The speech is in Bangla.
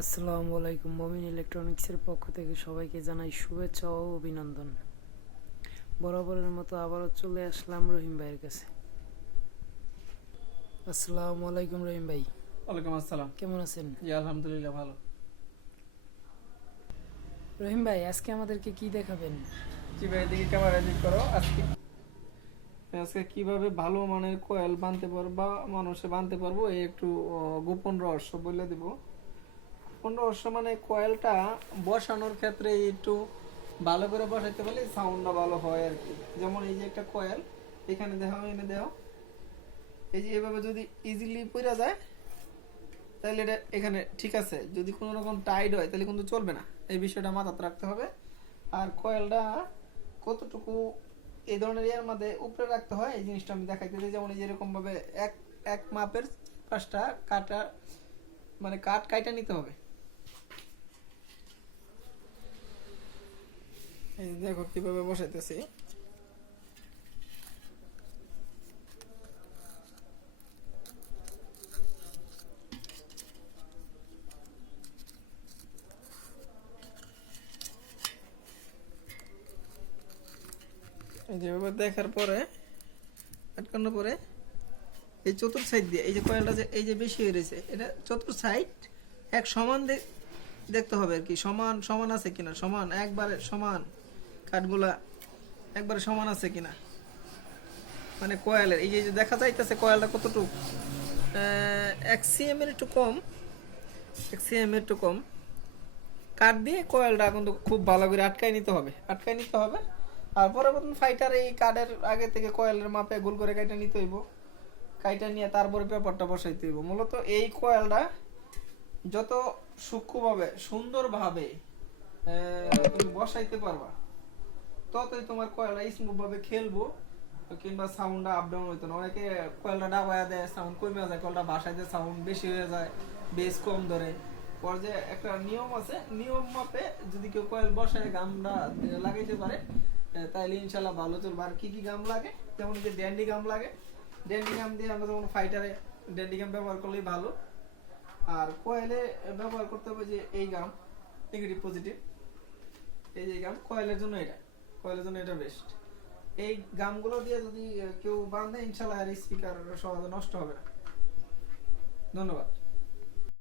আসসালামু আলাইকুম মমিন ইলেকট্রনিক্সের পক্ষ থেকে সবাইকে জানাই শুভেচ্ছা ও অভিনন্দন। বরাবরের মতো আবারও চলে আসলাম রহিম ভাইয়ের কাছে। আসসালামু আলাইকুম রহিম ভাই। ওয়ালাইকুম আসসালাম। কেমন আছেন? জি আলহামদুলিল্লাহ ভালো। রহিম ভাই আজকে আমাদেরকে কি দেখাবেন? জি ভাই এদিকে ক্যামেরা দিক করো। আজকে আজকে কীভাবে ভালো মানের কোয়েল বানতে পারব বা মানুষে বানতে পারব এই একটু গোপন রহস্য বলে দিব। রহস্য মানে কয়েলটা বসানোর ক্ষেত্রে একটু ভালো করে বসাইতে পারলে সাউন্ডটা ভালো হয় আর কি। যেমন এই যে একটা কয়েল এখানে দেখো এনে দেখো। এই যে এভাবে যদি ইজিলি পড়া যায় তাহলে এটা এখানে ঠিক আছে। যদি কোনো রকম টাইট হয় তাহলে কিন্তু চলবে না। এই বিষয়টা মাথাতে রাখতে হবে। আর কয়েলটা কতটুকু এই ধরনের ইয়ার মধ্যে উপরে রাখতে হয়, এই জিনিসটা আমি দেখাইতে দিই যেমন এই যে এরকম এক এক মাপের পাঁচটা কাটা মানে কাট কাইটা নিতে হবে এই যে দেখো কীভাবে বসাইতেছি। যেভাবে দেখার পরে, আটকানোর পরে, এই চতুর্থ সাইড দিয়ে, এই যে কয়েলটা যে, এই যে বেশি হয়ে রয়েছে, এটা চতুর্থ সাইড এক সমান দেখতে হবে আর কি, সমান সমান আছে কিনা, সমান, একবারে সমান। কাঠগুলা একবারে সমান আছে কিনা? মানে কয়েলের, এই যে দেখা যাইতেছে কয়েলটা কতটুক? এক সিএম এর একটু কম এক সিএম এর একটু কম। কাঠ দিয়ে কয়েলটা কিন্তু খুব ভালো করে আটকাই নিতে হবে। আটকাই নিতে হবে। আর পরবর্তী ফাইটার এই কাঠের আগে থেকে কয়েলের মাপে গোল করে কাইটা নিতে হইব। কাইটা নিয়ে তারপরে পেপারটা বসাইতে হইব। মূলত এই কয়েলটা যত সূক্ষ্মভাবে, সুন্দরভাবে তুমি বসাইতে পারবা ততই তোমার কয়েলটা স্মুথ ভাবে খেলব, কিংবা সাউন্ডটা আপ ডাউন হইতো না। অনেকে কয়েলটা ডাবায়া দেয় সাউন্ড কমে যায়, কয়েলটা বাসায় দেয় সাউন্ড বেশি হয়ে যায় বেস কম ধরে। পর যে একটা নিয়ম আছে, নিয়ম মাপে যদি কেউ কয়েল বসায় গামটা লাগাইতে পারে তাহলে ইনশাল্লাহ ভালো চলবে। আর কি কি গাম লাগে? যেমন যে ড্যান্ডি গাম লাগে। ড্যান্ডি গাম দিয়ে আমরা যেমন ফাইটারে ড্যান্ডি গাম ব্যবহার করলেই ভালো। আর কয়েলে ব্যবহার করতে হবে যে এই গাম নেগেটিভ পজিটিভ এই যে গাম, কয়েলের জন্য এটা। কয়েলের জন্য এটা বেস্ট এই গামগুলো দিয়ে যদি কেউ বাঁধে, ইনশাল্লাহ আর স্পিকার সহজে নষ্ট হবে না। ধন্যবাদ।